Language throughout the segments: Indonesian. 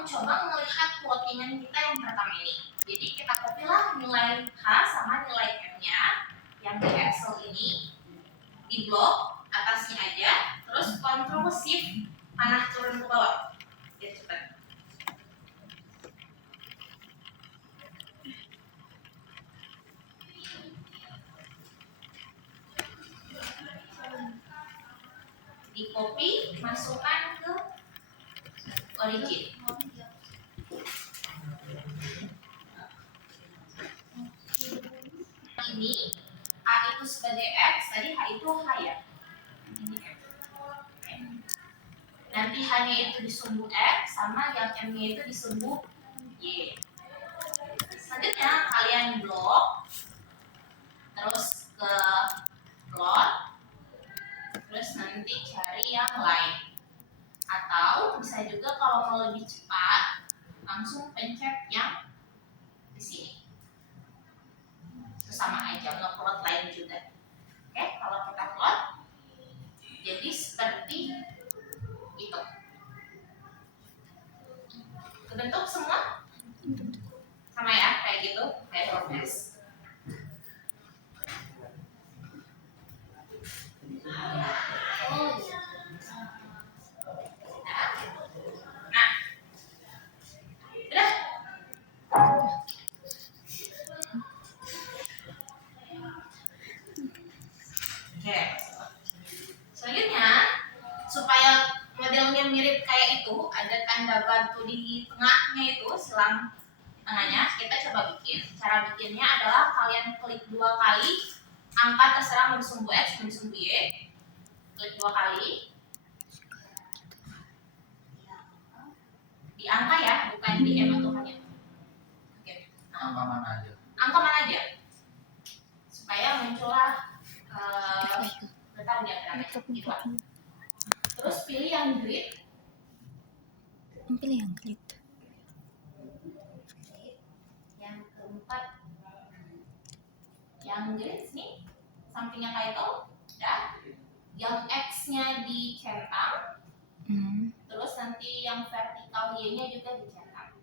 mencoba melihat plottingan kita yang pertama ini. Jadi kita copylah nilai H sama nilai M-nya yang di Excel ini, di blok atasnya aja, terus Ctrl Shift panah turun ke bawah. Biar cepat. Di copy, masukkan ke origin. Ini A itu sebagai X, tadi H itu H ya. Ini X. Nanti H-nya itu disumbu X, sama yang M-nya itu disumbu Y. Selanjutnya kalian blok, terus ke plot, terus nanti cari yang lain. Atau bisa juga kalau mau lebih cepat, langsung pencet yang di sini. Itu sama aja, nge-plot lain juga. Oke, kalau kita plot, jadi seperti itu. Kebentuk semua? Sama ya, kayak gitu, kayak progress. Nah, udah. Oke. Selanjutnya, supaya modelnya mirip kayak itu, ada tanda batu di tengahnya itu, silang tengahnya, kita coba bikin. Cara bikinnya adalah kalian klik 2 kali, angka terserah mau disumbu X, mau disumbu Y. Klik 2 kali. Di angka ya, bukan di M atau H-nya. Oke. Angka mana aja? Angka mana aja? Supaya muncullah bentar diagramnya. Gitu. Terus pilih yang grid. Pilih yang grid. Yang keempat, yang grid nih, sampingnya title, ya. Yang X-nya dicentang, terus nanti yang vertikal Y-nya juga dicentang.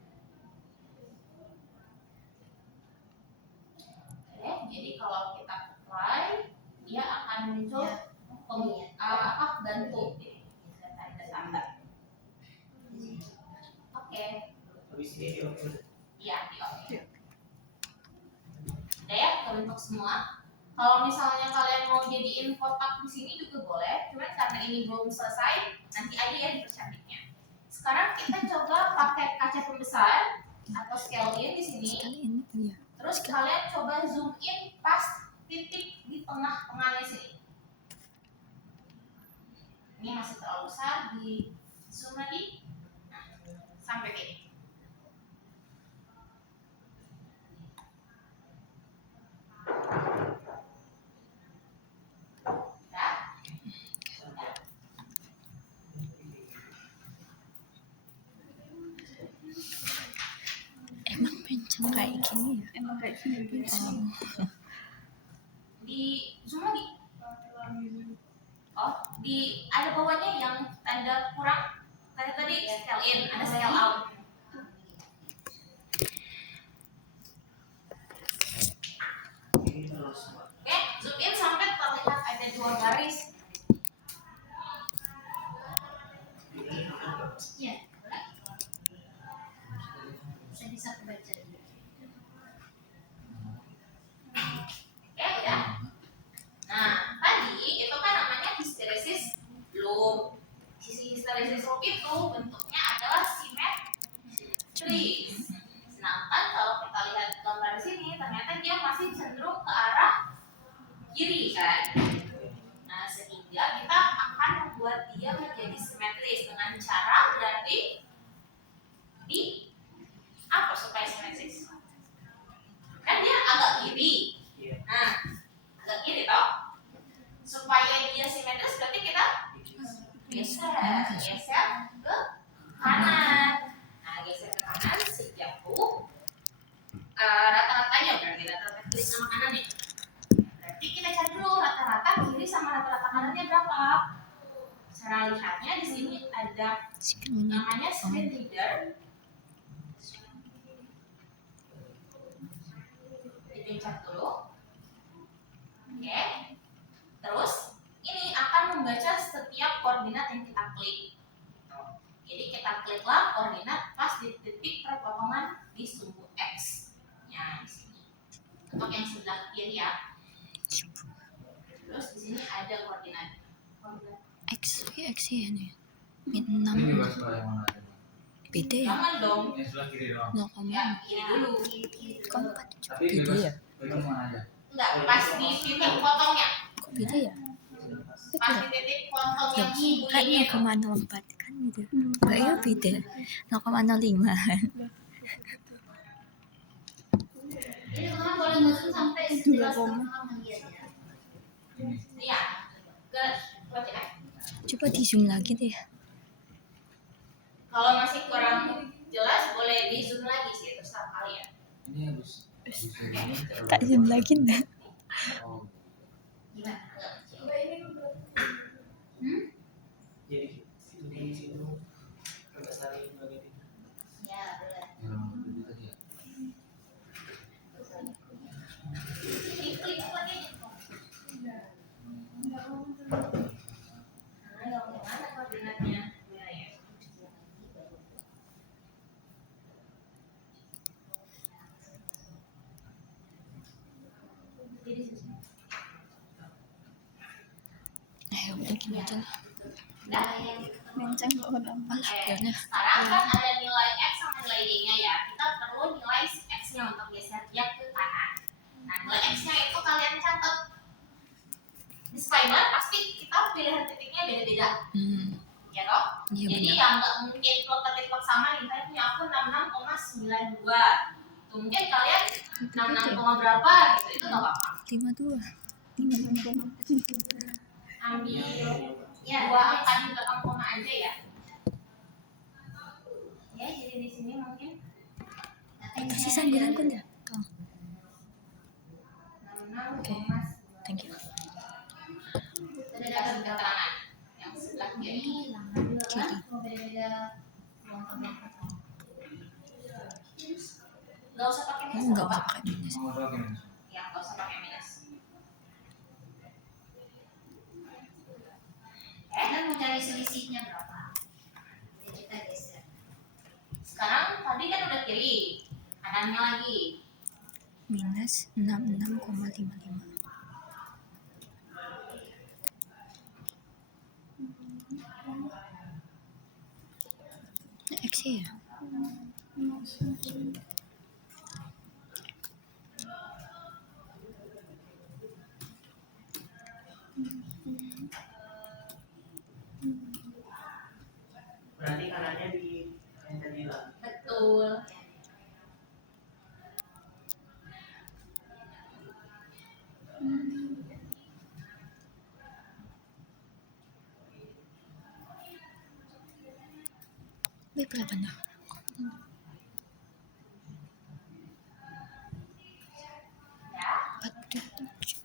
Oke, jadi kalau kita apply, dia akan muncul bantu tanda-tanda. Oke. Iya, di oke. Udah ya, kebentuk semua. Kalau misalnya kalian mau jadiin kotak di sini juga boleh, cuman karena ini belum selesai, nanti aja ya dipercantiknya. Sekarang kita coba pakai kaca pembesar atau scale in di sini. Terus kalian coba zoom in pas titik di tengah-tengahnya sini. Ini masih terlalu besar, di zoom lagi. Nah, sampai ke ini. Emang pencet kayak gini ya? Emang kayak gini. Di zoom lagi. Oh, di ada bawahnya yang tanda kurang. Tadi scale in, ada scale out. Oke, zoom in sampai terlihat ada 2 garis. Iya, boleh. Saya bisa kebaca. Oke, udah. Nah, tadi itu kan namanya hysteresis loop. Sisi hysteresis loop itu bentuknya adalah simetris. Sedangkan kalau kita lihat gambar di sini, ternyata dia masih cenderung ke arah kiri kan. Nah, sehingga kita akan membuat dia menjadi simetris dengan cara berarti di apa supaya simetris? Kan dia agak kiri. Nah, agak kiri toh. Supaya dia simetris berarti kita geser ke kanan. Nah, geser ke kanan sejauh rata-ratanya berarti rata-rata kiri sama kanan nih. Berarti kita cari dulu rata-rata kiri sama rata-rata kanannya berapa. Cara lihatnya di sini ada namanya screen reader. koordinat pas di titik perpotongan di sumbu X. Ya, di sini. Untuk yang sebelah kiri ya. Terus di sini ada koordinat. X ya nih. Min 6. Beda ya? Jangan dong. 0, Ya, kiri dulu. keempat. Tapi Beda ya? Enggak, pas di titik potongnya. Kok beda ya? Pas di titik potong yang Kan sumbunya itu. 0,04 kan gitu. Enggak ya beda. 0,05. Ini teman boleh ngezoom sampai 11,5 bagian ya. Iya. Coba cek. Coba di zoom lagi deh. Kalau masih kurang jelas boleh di zoom lagi sih, terserah kalian. Ini harus Tak zoom lagi dah. Gimana? Agak kecil. Jadi di situ agak saling bagi Ya, benar. Klik lagi aja. Nah, yang mana koordinatnya? Ya, ya. Jadi sini. Udah gini aja lah. Nah, yang Menceng kok udah. Alah, biarnya. sekarang kan ada nilai X sama nilai Y-nya ya. Kita perlu nilai si X-nya untuk geser dia ke kanan. Nah, nilai X-nya itu kalian catat. Disclaimer, pasti kita pilihan titiknya beda-beda. Ya toh? Iya Jadi benar. yang nggak mungkin plot ketik sama nih, saya punya aku 66,92. Tuh, mungkin kalian 66, berapa gitu, itu nggak apa-apa. 52. Ambil ya dua angka di belakang koma aja ya. Ya, jadi di sini mungkin Kasih sambilanku dah. Kau. 66, Oke. Thank you. Sudah dapat keterangan yang sebelah kiri. Nggak usah pakai minus, Enggak nggak usah apa-apa. pakai minus. Ya, nggak usah pakai minus. Dan mencari selisihnya berapa? Jadi kita geser. Sekarang tadi kan udah kiri, kanannya lagi. Minus 66,55. Nah, X ya? berarti kanannya di yang tadi lah. Betul. Berapa dah? Ya, 47.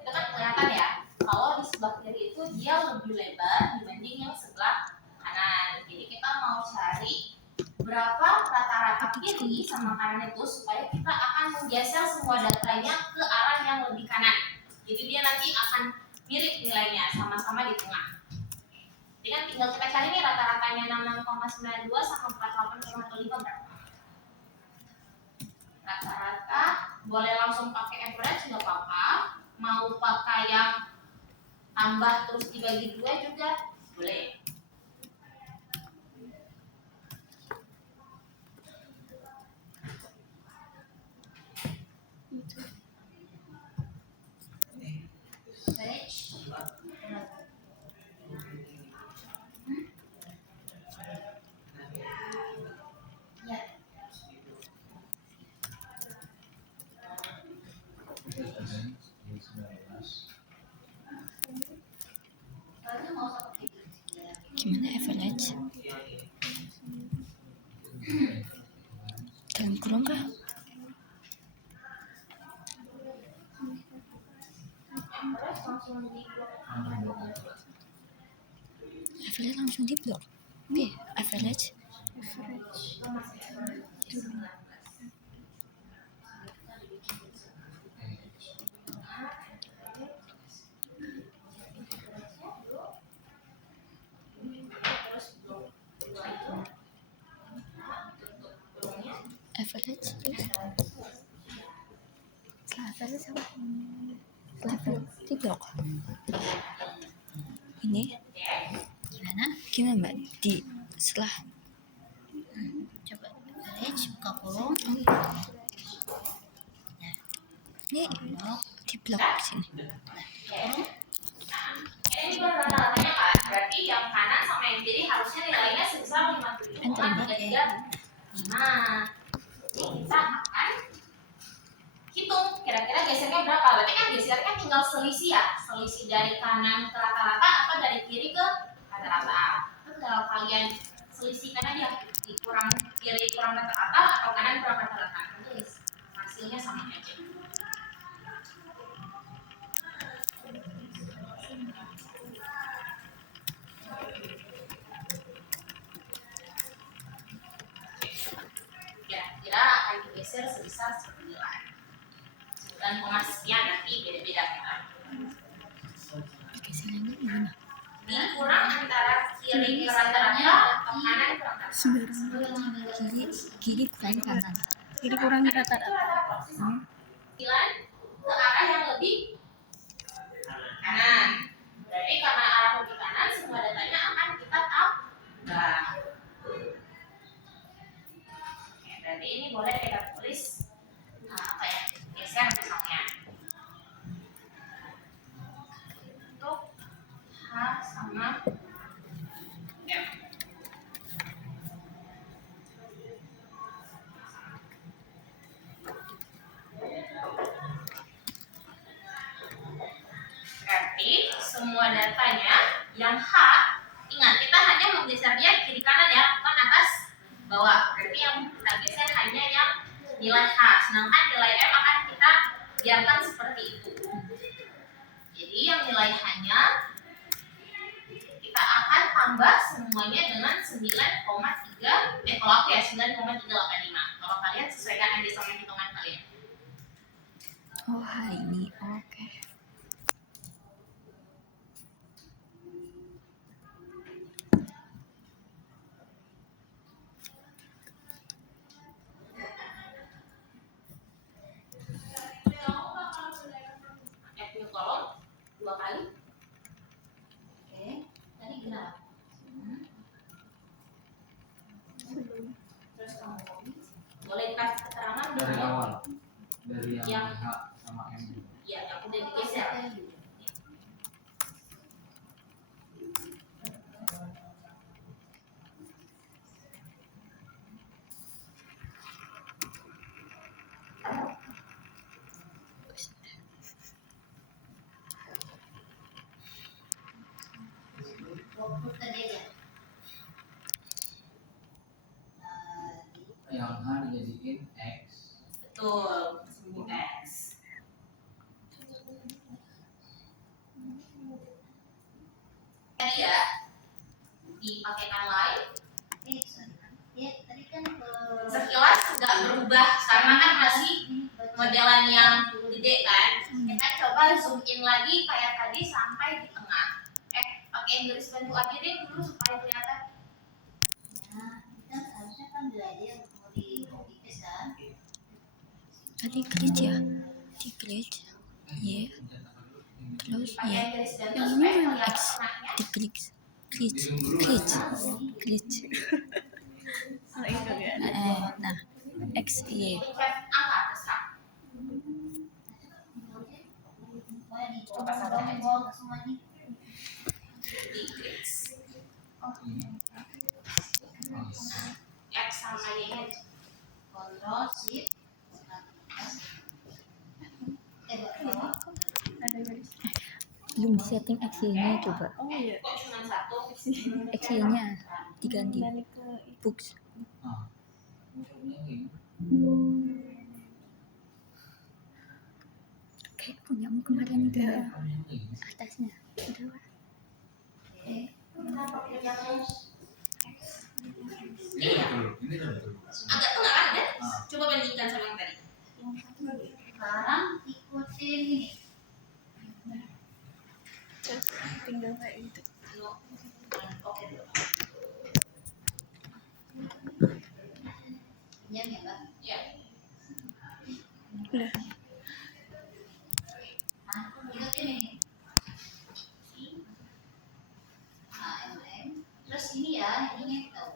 itu kan kelihatan ya. Kalau di sebelah kiri itu dia lebih lebar dibanding yang sebelah kanan. Jadi kita mau cari berapa rata-rata kiri sama kanan itu supaya kita akan menggeser semua datanya ke arah yang lebih kanan. Jadi dia nanti akan mirip nilainya, sama-sama di tengah. Jadi kan tinggal kita cari nih rata-ratanya 66,92 sama 48,15 berapa? Rata-rata boleh langsung pakai average nggak apa-apa. Mau pakai yang tambah terus dibagi 2 juga boleh. Average. Ya. Soalnya mau usah pakai gitu. Gimana average? Dalam kurung kah? Average langsung di blok. Average langsung di blok. B, average. Itu masih average. Terus average terus setelah average apa? Setelah average di blok ini gimana mbak di setelah Coba average buka kolom. ini di blok sini Ini juga rata-ratanya kan, berarti yang kanan sama yang kiri harusnya nilainya sebesar 57,335. Jadi kita akan hitung kira-kira gesernya berapa. Berarti kan gesernya kan tinggal selisih ya, selisih dari kanan ke rata-rata atau dari kiri ke rata-rata. Itu tinggal kalian selisihkan aja, kurang kiri kurang rata-rata atau kanan kurang rata-rata. Nanti hasilnya sama aja. Kira-kira akan digeser sebesar 9 sekian, nanti beda-beda kan. gesernya gimana Dikurang antara kiri ke rata-rata atau kanan ke rata-rata. kiri kurang kanan Jadi kurang rata-rata. 9 ke arah yang lebih kanan. Berarti karena arah lebih kanan, semua datanya akan kita tambah. Oke, berarti ini boleh kita tulis apa ya? Geser misalnya. Untuk H sama M. Berarti semua datanya yang H, ingat kita hanya menggeser dia kiri kanan ya, bukan atas bawah. Berarti yang kita geser hanya yang nilai H, sedangkan nilai M akan kita biarkan seperti itu. Jadi yang nilai H-nya kita akan tambah semuanya dengan 9,3, kalau aku ya 9,385. Kalau kalian sesuaikan aja sama hitungan kalian. oh hari ini oke Add new column 2 kali. Oke, tadi kenapa? Terus kamu boleh kasih keterangan Dari dengan awal, dari yang Yang- H sama M. ya yang udah digeser. Tadi aja. Yang H dijadiin X. Betul, sumbu X. Tadi ya dipakaikan lain. Sekilas nggak berubah karena kan masih modelan yang gede kan. Kita coba zoom in lagi kayak tadi sampai di tengah. Pakai garis bantu aja deh dulu supaya kelihatan. tadi glitch ya di glitch ya terus Pakai ya garis bantu yang supaya ini kelihatan X tengahnya. di glitch Oh itu kan. nah X Y Pencet angka terserah. Coba sabar aja. Di X. X sama Y nya Ctrl Shift Ada garis. belum di setting X Y nya coba Oh iya. kok cuma satu. X Y nya diganti Balik ke books Ah, maksudnya kayak gitu. kayak punyamu kemarin itu ya Maksudnya kayak gitu. atasnya udah Wak. Kita pakai yang Ini betul, ini betul. agak tengah kan ya? Ah. Coba bandingkan sama yang tadi. Sekarang ikutin ini. terus tinggal kayak gitu. Oke dulu. Panjang ya, Mbak? Ya. Udah. Nah, ingetin ini. AMM. Terus ini ya, ini tahu.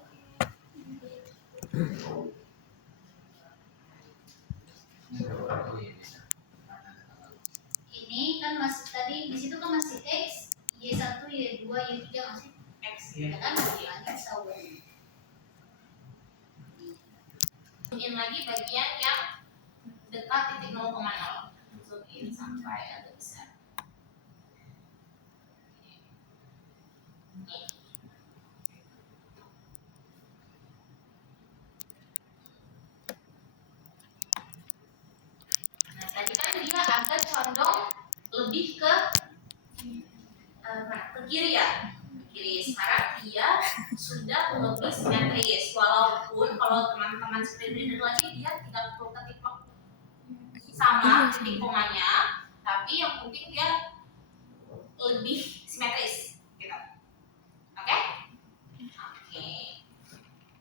Ini kan masih tadi di situ kan masih X, Y1, Y2, Y3 masih X. Ya kan bilangnya tahu. Zoom lagi bagian yang dekat titik 0,0. Zoom in sampai agak besar. Nih. Nah, tadi kan dia agak condong lebih ke kiri ya. Kiri. Sekarang dia sudah lebih simetris. Walaupun kalau teman-teman screen reader lagi dia tidak perlu ketik sama titik komanya, tapi yang penting dia lebih simetris gitu. Oke? Oke.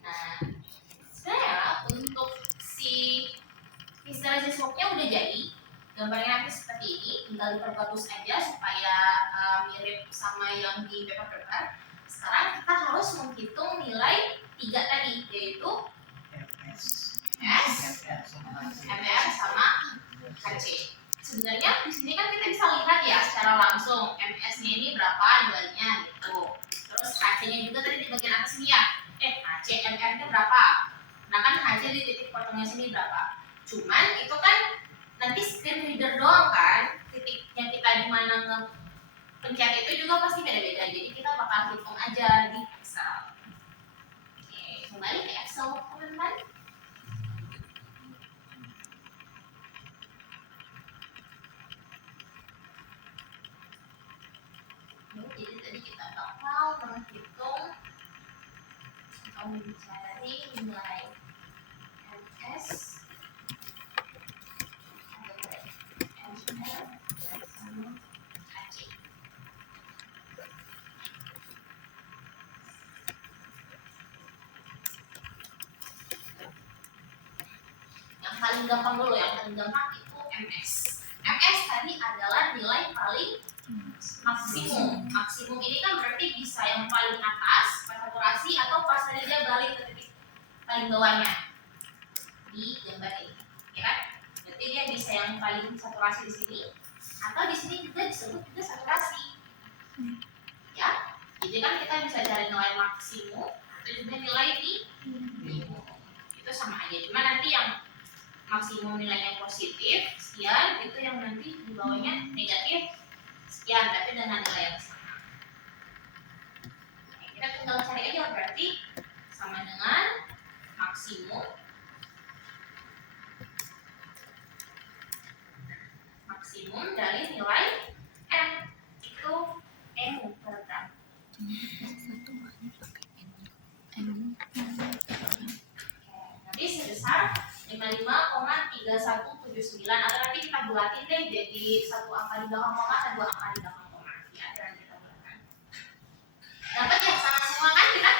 Nah, sebenarnya untuk si hysteresis walk-nya udah jadi. Gambarnya nanti seperti ini, tinggal diperbagus aja supaya mirip sama yang di paper. Sekarang kita harus menghitung nilai 3 tadi, yaitu MS, S, MR sama HC. MR sama HC. Sebenarnya di sini kan kita bisa lihat ya secara langsung MS-nya ini berapa nilainya gitu. Terus HC-nya juga tadi di bagian atas ini ya. HC MR-nya berapa? Nah kan HC di titik potongnya sini berapa? Cuman itu kan nanti screen reader doang kan, titiknya kita di mana pencet itu juga pasti beda-beda. Jadi kita bakal hitung aja di Excel. Oke, kembali ke Excel teman-teman. Jadi tadi kita bakal menghitung atau mencari nilai MS atau MR sama HC. Yang paling gampang dulu, yang paling gampang itu MS. MS tadi adalah nilai paling maksimum. Maksimum ini kan berarti bisa yang paling atas pas saturasi atau pas tadi dia balik ke titik paling bawahnya di gambar ini, ya kan? Berarti dia bisa yang paling saturasi di sini atau di sini juga disebut juga saturasi. Ya, jadi kan kita bisa cari nilai maksimum atau juga nilai minimum. Itu sama aja, cuma nanti yang maksimum nilainya positif sekian, itu yang nanti di bawahnya negatif sekian, tapi dengan nilai yang sama. Oke, kita tinggal cari aja, berarti sama dengan maksimum dari nilai M, itu M per gram. Nanti sebesar 55,3179, atau nanti kita bulatin deh jadi satu angka di belakang koma dan dua angka di belakang koma. Ya, nanti kita bulatkan. Dapat ya sama semua kan kita?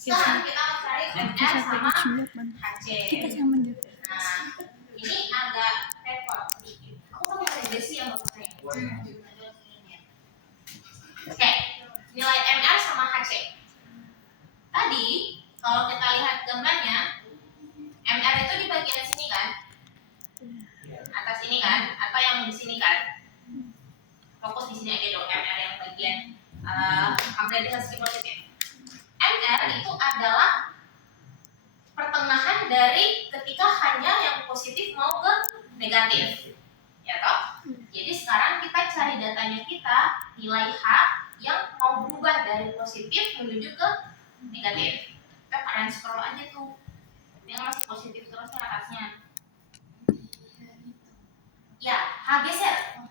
Sekarang kita mau cari MR sama HC. Nah, ini agak repot sedikit. Aku pakai regresi yang maksudnya. Oke, nilai MR sama HC. Tadi kalau kita lihat gambarnya, MR itu di bagian sini kan, atas ini kan, atau yang di sini kan. Fokus di sini aja dong, MR yang bagian amplifikasi positif. MR itu adalah pertengahan dari ketika hanya yang positif mau ke negatif, ya toh. Jadi sekarang kita cari datanya kita, nilai H yang mau berubah dari positif menuju ke negatif. Kita kalian scroll aja tuh, yang masih positif terusnya atasnya. Ya, H geser.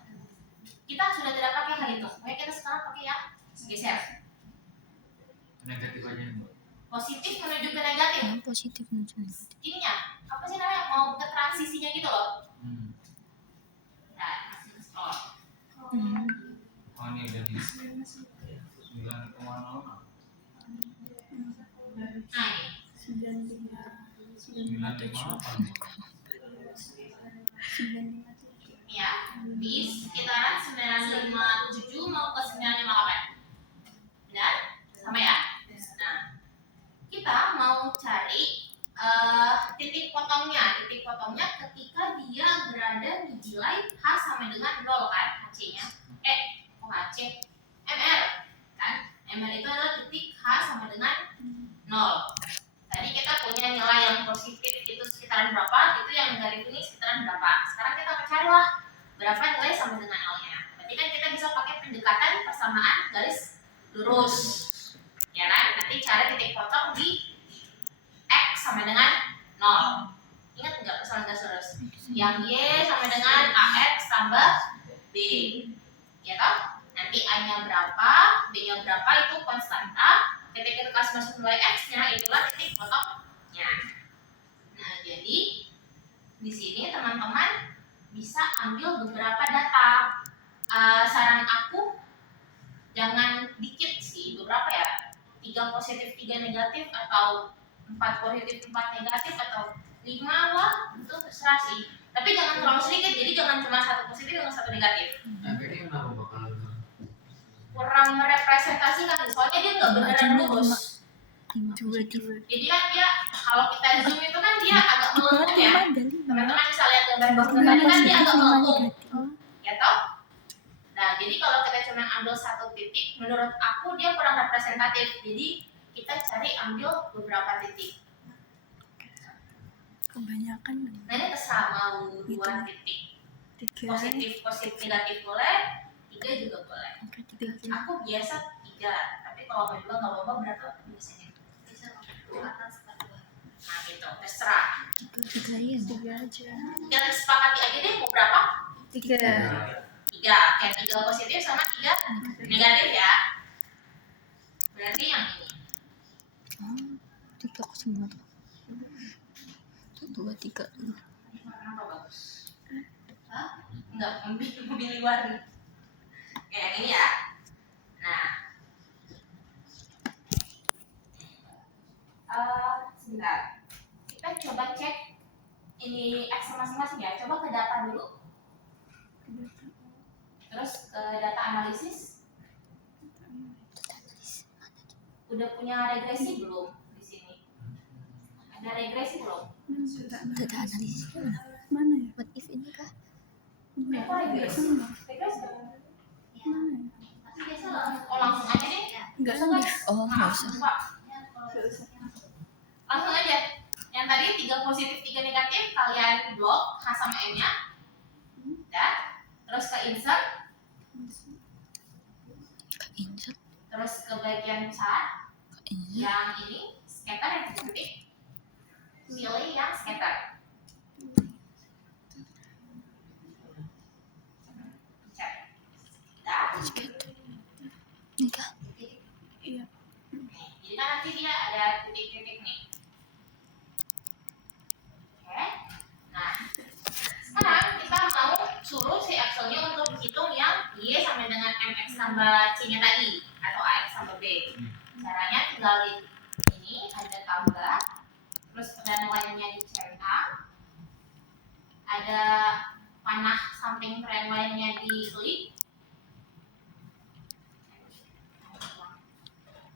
Kita sudah tidak pakai H itu, makanya kita sekarang pakai yang geser. Negatif aja nih, Bu. Positif menuju ke negatif. Yang positif muncul. Ininya, apa sih namanya? Mau ke transisinya gitu loh. Nah, masih scroll. Oh ini udah di 9,0. Nah ini 957 ya, di sekitaran 957 mau ke 958. Benar? Sama ya? Nah, kita mau cari titik potongnya. Titik potongnya ketika dia berada di nilai H sama dengan 0 kan, HC-nya. HC? MR kan? MR itu adalah titik H sama dengan 0. Tadi kita punya nilai yang positif itu sekitaran berapa, itu yang negatif ini sekitaran berapa. Sekarang kita akan carilah berapa nilai sama dengan L-nya. Berarti kan kita bisa pakai pendekatan persamaan garis lurus. Ya kan? Nanti cari titik potong di X sama dengan 0. Ingat nggak persamaan garis lurus? Yang Y sama dengan AX tambah B. Ya toh? Nanti A-nya berapa, B-nya berapa itu konstanta. Ketika kita kasih masuk nilai X-nya, itulah titik potongnya. Nah, jadi di sini teman-teman bisa ambil beberapa data. Saran aku jangan dikit sih, beberapa ya. 3 positif, 3 negatif, atau 4 positif, 4 negatif, atau 5 lah, itu terserah sih. Tapi jangan terlalu sedikit, jadi jangan cuma 1 positif dengan 1 negatif. Ini kenapa bakalan Kurang merepresentasikan, soalnya dia nggak beneran lurus. Jadi kan dia kalau kita zoom itu kan dia agak melengkung ya. Teman-teman bisa lihat gambar kan dia agak melengkung, ya toh. Nah jadi kalau kita cuma ambil 1 titik, menurut aku dia kurang representatif. Jadi kita cari ambil beberapa titik. kebanyakan Nah ini terserah mau 2 titik, positif negatif boleh, 3 juga boleh. Aku biasa 3, tapi kalau mau 2 nggak apa-apa, berapa biasanya? Bisa ke atas ke bawah. Nah gitu, terserah. 3 aja. Kita sepakati aja deh mau berapa? 3 3, kayak 3 positif sama 3 negatif ya. Berarti yang ini. Tiga kok semua tuh. 2, 3. Kenapa bagus? Hah? Enggak, memilih warna. Kayak yang ini ya. Nah, sebentar. Kita coba cek ini X masing-masing ya. Coba ke data dulu. Terus ke data analisis. Udah punya regresi belum di sini? Ada regresi belum? Data analisis mana ya? what if ini kah? Kok regresi? Regresi? Ya. Tapi biasa Langsung aja deh. Enggak Langsung guys. Oh, nggak usah. Pak. ya, kalau Langsung aja. Yang tadi 3 positif, 3 negatif, kalian blok H sama M-nya. Udah. Terus ke insert. Insert. Terus ke bagian chart. Insert. Yang ini scatter yang cantik. Pilih yang scatter. Cek. Udah. Ini kah? Iya. Jadi kan nanti dia ada titik-titik nih. Oke. Nah, sekarang kita mau suruh si Excel-nya untuk hitung yang Y sama dengan MX tambah C-nya tadi, atau AX tambah B. Caranya tinggal di ini ada tambah, terus dan lainnya dicentang, ada panah samping tren lainnya diklik.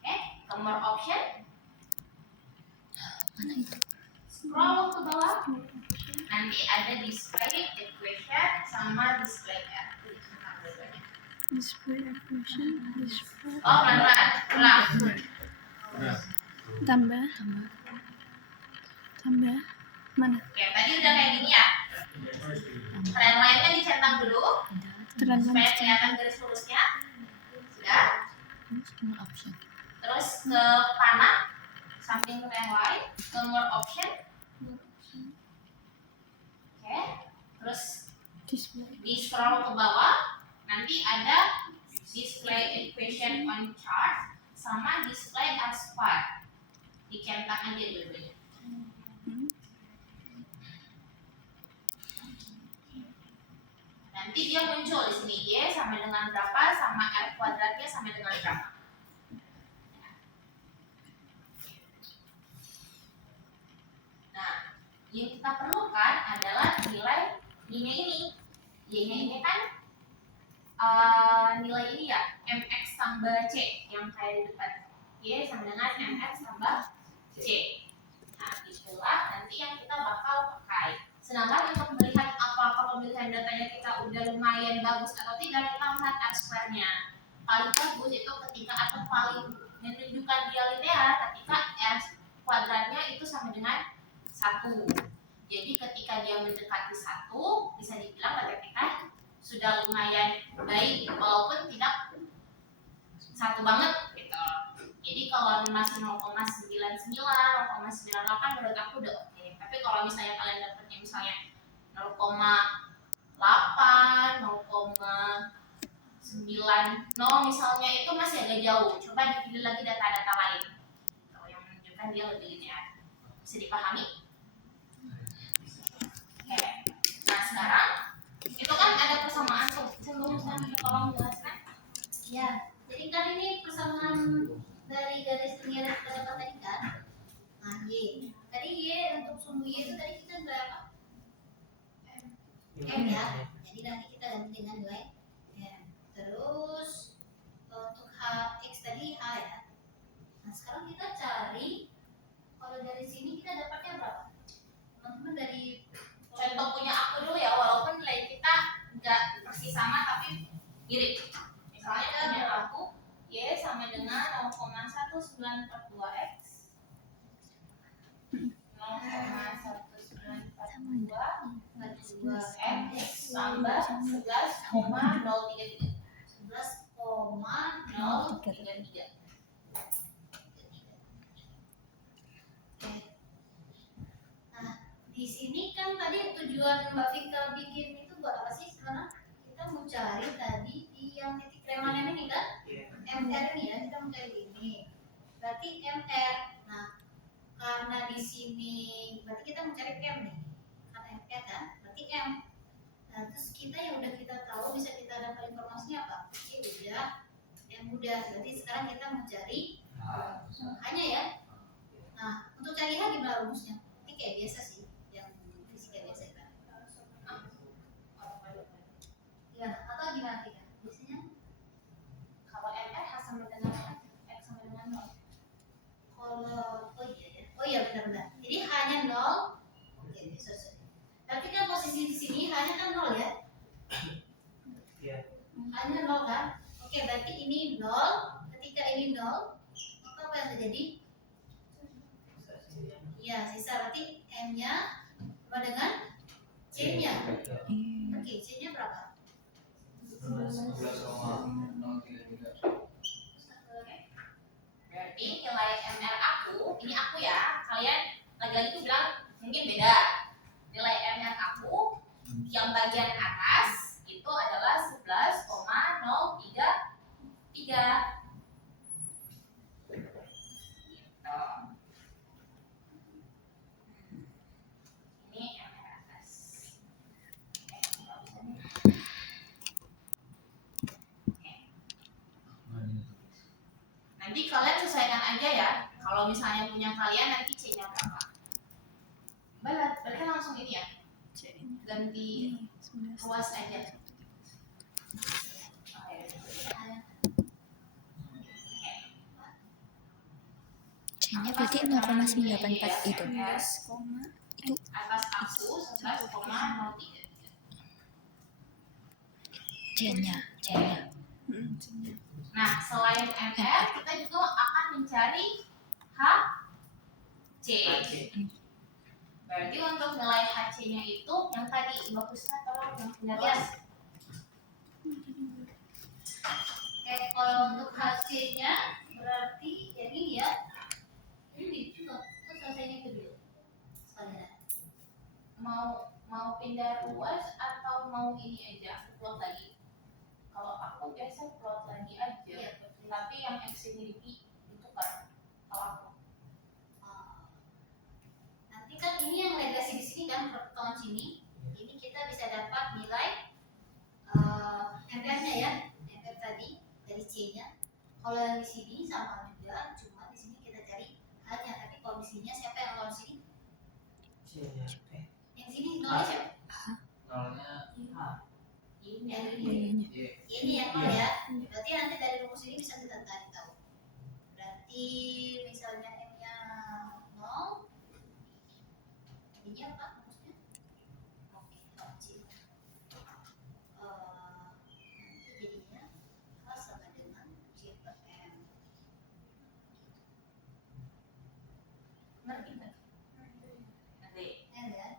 Oke, more option. Mana itu? Scroll ke bawah. Nanti ada display equation sama display F. Display equation, display Oh, pelan-pelan. Ulang. tambah mana? Oke, tadi udah kayak gini ya. Tren lainnya dicentang dulu Terang supaya kelihatan garis lurusnya. Sudah. Semua option. Terus ke panah samping tren lain, ke more option. Oke. Terus display di scroll ke bawah, nanti ada display equation on chart sama display as part. Dicentang aja dulu-duanya. Nanti dia muncul di sini Y sama dengan berapa, sama R kuadratnya sama dengan berapa. kita perlukan adalah nilai Y-nya ini. Y-nya ini kan nilai ini ya, MX tambah C yang kayak di depan. Y sama dengan MX tambah C. Nah, itulah nanti yang kita bakal pakai. Sedangkan untuk melihat apakah pemilihan datanya kita udah lumayan bagus atau tidak, kita melihat R-square-nya. Paling bagus itu ketika atau paling menunjukkan realita ketika R kuadratnya itu sama dengan 1. Jadi ketika dia mendekati 1, bisa dibilang data kita sudah lumayan baik walaupun tidak 1 banget gitu. Jadi kalau masih 0,99, 0,98 menurut aku udah oke. Tapi kalau misalnya kalian dapatnya misalnya 0,8, 0,90 misalnya, itu masih agak jauh. Coba dipilih lagi data-data lain kalau yang menunjukkan dia lebih linear. Bisa dipahami? Oke. Nah sekarang itu kan ada persamaan tuh. Sebelum tolong jelaskan. Ya, jadi kan ini persamaan dari garis linear yang kita dapat tadi kan. Nah, Y. Tadi Y untuk sumbu Y itu tadi kita nilai apa? M ya. Jadi nanti kita ganti dengan nilai M. Terus untuk H X tadi H ya. Nah, sekarang kita cari kalau dari sini kita dapatnya berapa? Teman-teman dari Contoh punya aku dulu ya, walaupun nilai kita nggak persis sama tapi mirip. Misalnya punya aku Y sama dengan 0,1942X, 0,1942X tambah 11,033. 11,033. Nah, di sini kan tadi tujuan Mbak Vika bikin itu buat apa sih sebenarnya? Kita mau cari tadi di yang titik remanen ini kan? MR ini ya, kita mau cari ini. Berarti MR. Nah, karena di sini berarti kita mau cari M nih. Karena MR kan, berarti M. Nah, terus kita yang udah kita tahu bisa kita dapat informasinya apa? Ini udah yang mudah. Berarti sekarang kita mau cari hanya ya. Nah, untuk cari H gimana rumusnya? Ini kayak biasa sih, yang fisika biasa kan. Ya, atau gimana Vika? Biasanya Kalau MR sama dengan X sama dengan 0. kalau oh iya benar-benar. Jadi hanya 0. Oke, sorry. Berarti kan posisi di sini hanya kan 0 ya? Iya. Hanya 0 kan? Oke, berarti ini 0. Ketika ini 0, maka apa yang terjadi? Ya, sisa berarti M-nya sama dengan C-nya. Oke, C-nya berapa? 11,033. Berarti nilai MR aku, ini aku ya, kalian lagi-lagi tuh bilang mungkin beda. Nilai MR aku yang bagian atas itu adalah 11,033. Gitu. Ini MR atas. Nanti kalian sesuaikan aja ya. Kalau misalnya punya kalian nanti C-nya berapa? Berarti langsung ini ya. Ganti ruas aja. C-nya berarti 0,944 itu. Itu Atas aku 11,033. C-nya. Nah, selain MR, kita juga akan mencari HC. Berarti untuk nilai HC-nya itu yang tadi bagusnya tolong yang punya Ya. kelas. Oke, kalau untuk HC-nya berarti ya ini ya. Ini juga. Terus selesainya itu dulu. Sekalian. Mau pindah ruas atau mau ini aja plot lagi? Kalau aku biasa plot lagi aja. Iya. Tapi yang X ini ditukar. Kalau aku. Nanti kan ini yang regresi di sini kan pertemuan sini. Ini kita bisa dapat nilai MR-nya ya. MR tadi dari C-nya. Kalau yang di sini sama juga, cuma di sini kita cari H-nya. Tapi kalau di sini siapa yang lawan sini? C-nya P. sini nolnya siapa? Nolnya Ini. Y. Ini yang nol ya. Berarti nanti dari rumus ini bisa kita tarik tahu. Berarti misalnya M-nya 0. Jadinya apa rumusnya? Oke, kecil. Nanti jadinya A sama dengan J per M. Ngerti nggak? Nanti. Ya.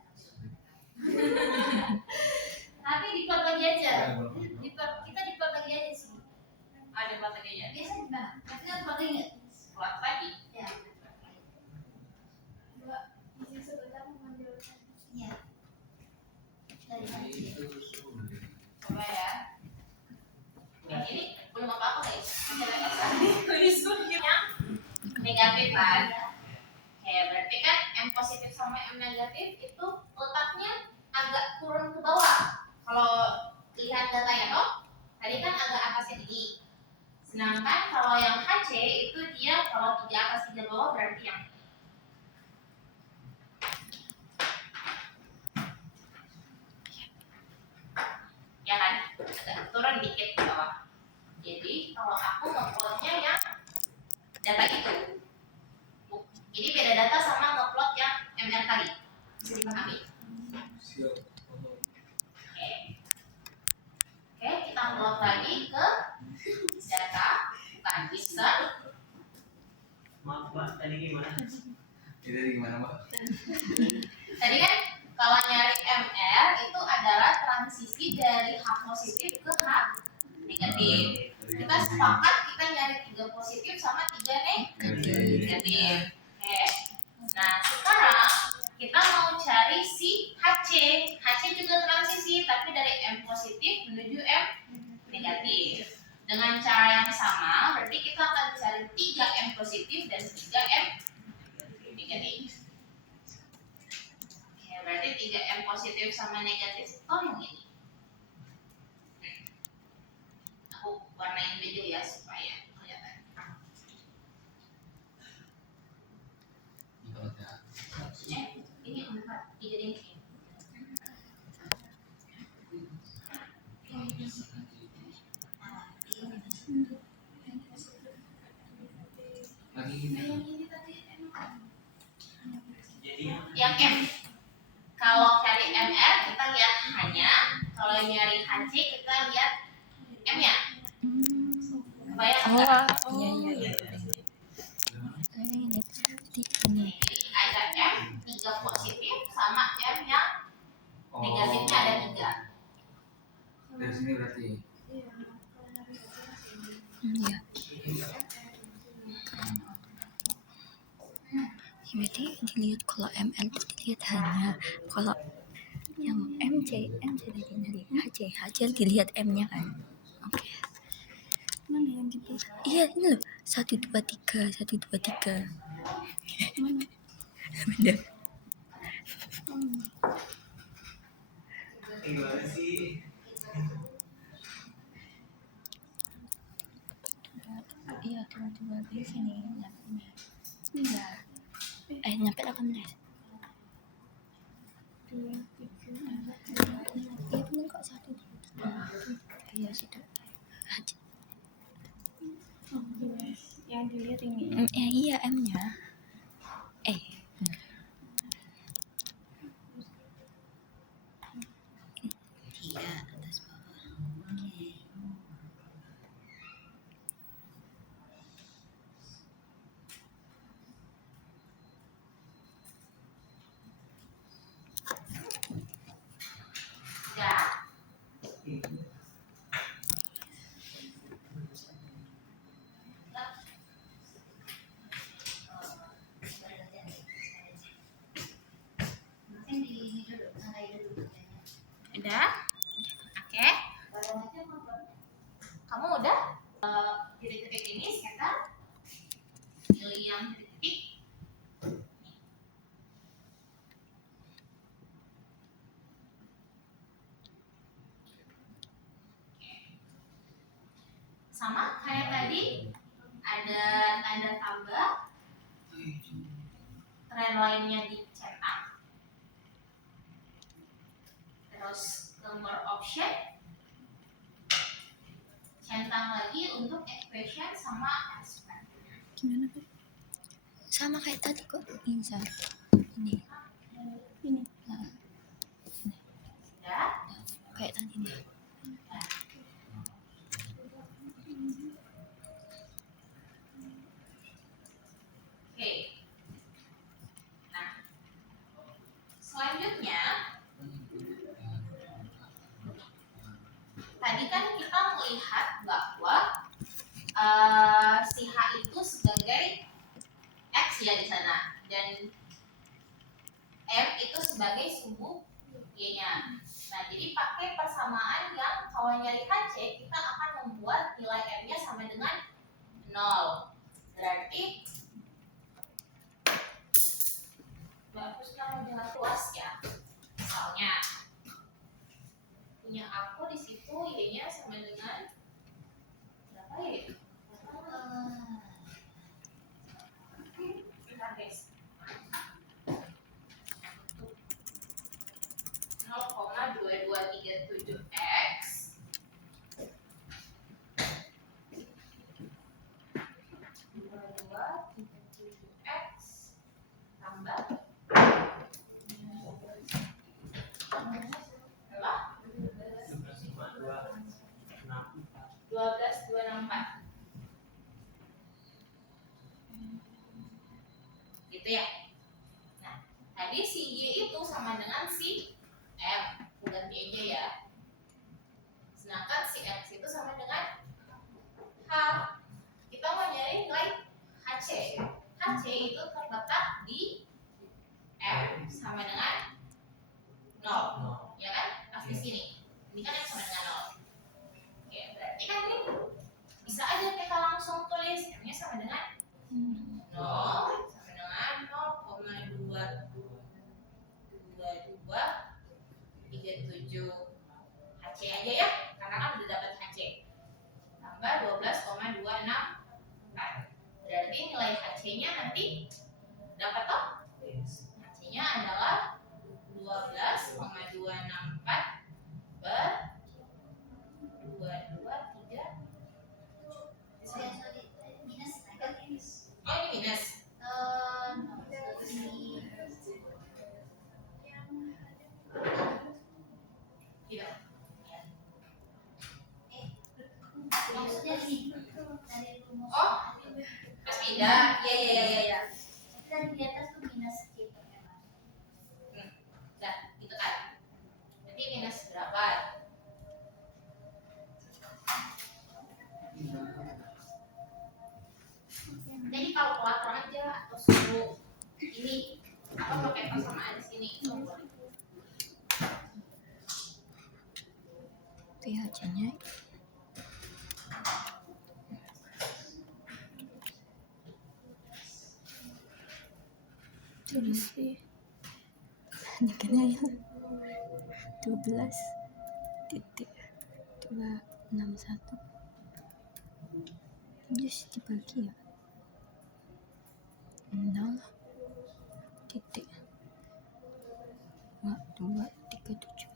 Tapi diplot lagi aja. Kita diplot lagi aja sih. Ada buat lagi ya. Biasa gimana? Tapi kan plot lagi nggak? Plot lagi. Ya. Iya. Dari mana sih? Coba ya. Ini belum apa-apa guys. Yang negatif kan. Oke, berarti kan M positif sama M negatif itu letaknya agak turun ke bawah. Kalau lihat datanya dong, tadi kan agak atasnya ini. Sedangkan kalau yang HC itu dia kalau 3 atas 3 bawah berarti yang ya kan agak turun dikit ke bawah. Jadi kalau aku ngeplotnya yang data itu, jadi beda data sama ngeplot yang MR tadi. Bisa dipahami? Oke, kita plot lagi ke data, bukan bisa. Maaf Mbak, tadi gimana? Jadi gimana Mbak? Tadi kan kalau nyari MR itu adalah transisi dari H positif ke H negatif. Kita sepakat kita nyari 3 positif sama 3 negatif. Oke. Nah, sekarang kita mau cari si HC. HC juga transisi tapi dari M positif menuju M negatif. Dengan cara yang sama, berarti kita akan cari 3 M positif dan 3 M negatif. Oke, berarti 3 M positif sama negatif itu yang ini. Aku warnain beda ya supaya kelihatan. Ini 4, 3 ini. Lagi gini. Yang M. Kalau cari MR kita lihat hanya, kalau nyari HC kita lihat M-nya. Kebayang enggak? Iya. Ini Jadi ada M 3 positif sama M yang negatifnya ada 3. Dari sini berarti. Iya. Berarti dilihat kalau ML itu dilihat hanya kalau yang MC tadi dari HC dilihat M-nya kan. Oke. Mana yang di bawah? Iya ini loh 1 2 3 1 2 3. Mana? Bener. Gimana sih? Iya tiba-tiba di sini nyampe. Iya. Nyampe 18. Dua, tiga, Iya bener kok 1 2 3. Iya situ. HC. oh, yang dilihat ini. Iya M-nya. Tiga atas bawah. Oke. Ya. Mungkin di ini dulu, tandai dulu. Udah? Oke. Barang aja mau berapa? Kamu udah? Titik-titik ini sekitar pilih yang titik-titik. Sama kayak tadi ada tanda tambah, trend lainnya dicetak. Terus ke more option, centang lagi untuk equation sama expression. Gimana Kak? Sama kayak tadi kok, insert ini. Ini. Nah, Ya, kayak tadi nih. oke. Nah, selanjutnya tadi kan kita melihat bahwa si H itu sebagai X ya di sana, dan M itu sebagai sumbu Y-nya. Nah, jadi pakai persamaan yang kalau nyari HC, kita akan membuat nilai M-nya sama dengan 0. Berarti bagusnya lebih luas ya. Misalnya punya aku di situ Y-nya sama dengan berapa ya? Bentar guys. 0,2237x tambah berapa? 12264 gitu ya. Nah, tadi si Y itu sama dengan si M, ganti aja ya. Sedangkan si X itu sama dengan H. Kita mau nyari nilai HC. HC itu terletak di M sama dengan 0, ya kan? Pas di sini. Ini kan M sama dengan 0. Oke, berarti kan ini bisa aja kita langsung tulis M-nya sama dengan 0 sama dengan 0,2237 HC aja ya, karena kan udah dapat HC. Tambah 12,264. Berarti nilai HC-nya nanti dapat toh? HC-nya adalah 12,264 per 223. Oh, ini minus. Gitu. Maksudnya dari rumus Oh, pas pindah. Iya. dan di atas tuh minus gitu memang. Udah, gitu kan. Nanti minus berapa? Jadi kalkulator aja atau suruh ini atau pakai persamaan di sini itu boleh. Itu ya HC-nya. Terus sih. Ini kan ya 12.261. Ini sih dibagi ya 0 titik 237.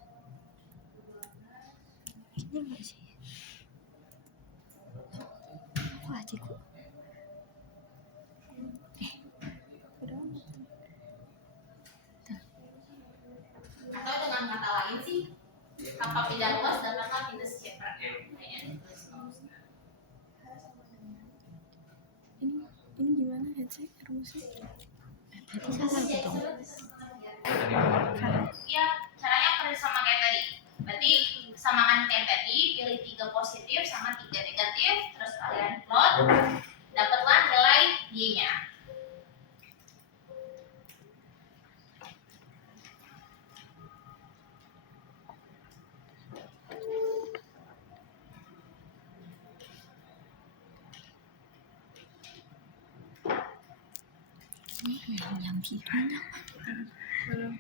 Ini enggak sih? Apa aja kok? Atau dengan kata lain sih, tanpa pindah luas dan tanpa minus shaper. Kayaknya ditulis bagusnya. Ini gimana ya sih rumusnya? Berarti salah gitu. Iya, caranya persis sama kayak tadi. Berarti samakan kayak tadi, pilih 3 positif sama 3 negatif, terus kalian plot, dapatlah nilai Y-nya. Ini yang gimana? Belum.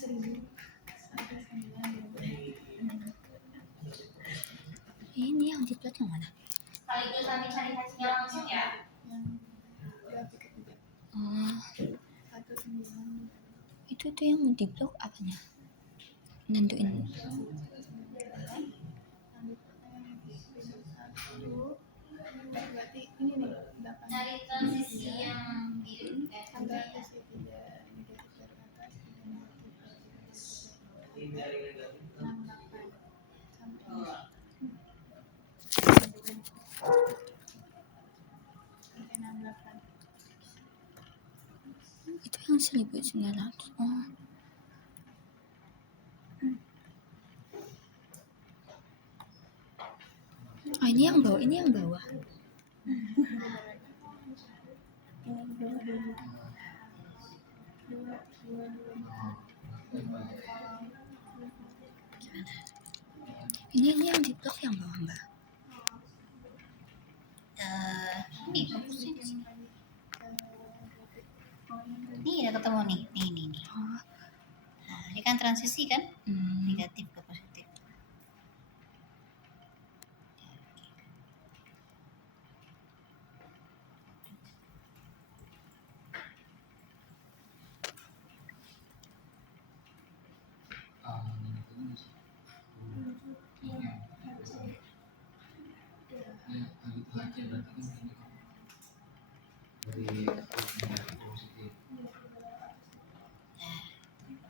1000 ada 9 Ini yang diplot yang mana? Sekaligus nanti cari hasilnya langsung ya. yang grafik ketiga Oh, 19 itu tuh yang diplot apanya? Nentuin. berarti ini nih 8 Cari transisi yang di ada sisi tidak negatif dari atas tidak negatif Ini jaringan gabung. 68 sampai sampai 68 Itu yang 1900. Oh, oh ini yang bawah, ini yang bawah. Ini yang diplot yang bawah mbak. ini fokusnya di sini. Nih udah ketemu nih. Nih. Oh, Nah, ini kan transisi kan negatif ke positif.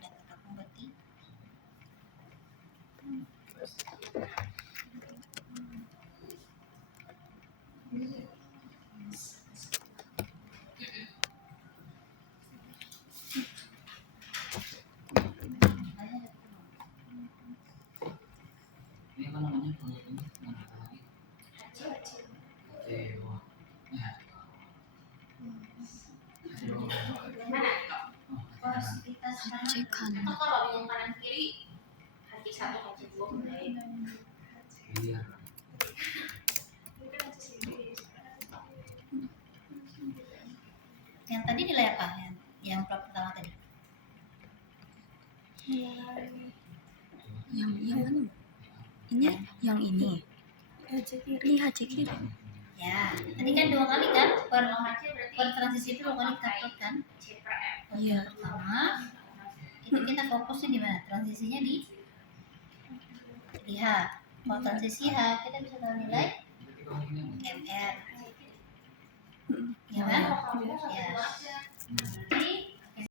Udah ketemu berarti. Ini apa namanya kalau ini mana lagi? Oke, wah. Ya. Mana? Porositas mana? cek kanan. Atau kalau bingung kanan kiri, kaki 1 kaki 2 mulai. Iya. Yang tadi nilai apa? Yang plot pertama tadi. Yang mana? Ini yang ini. Lihat cek kiri. Ya, tadi kan 2 kali kan per transisi itu 2 kali kita plot kan. C per F. Iya. Pertama itu kita fokusnya di mana? Transisinya di H. Kalau transisi H kita bisa tahu nilai MR. Ya kan? Ya.